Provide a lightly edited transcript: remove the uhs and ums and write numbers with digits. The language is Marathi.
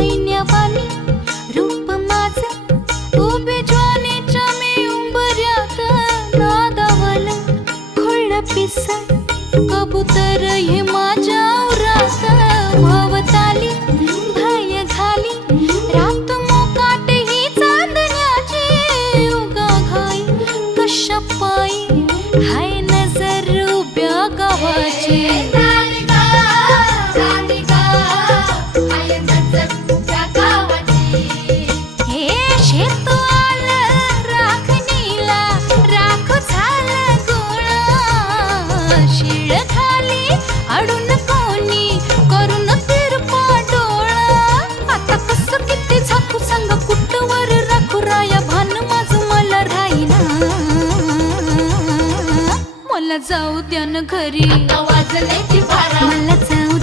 ऐन्यावानी रूप माझं उभे ज्वानीच्या मी उंबऱ्यात नादावलं खुळं पिसं कबूतर हे माझ्या उरात वावताली भय घाली रात मोकाट ही चांदण्याची उगा घाई कशा पायी हाय नजर उभ्या गावाची हे शेत आलं राखणीला राख झालं गोळा शिळ खाली अडून कोणी करून तिरपा डोळा आता कसं किती झाकू सांग कुठवर राखू राया भान माझं मला राहीना मला जाऊ द्या न घरी वाजले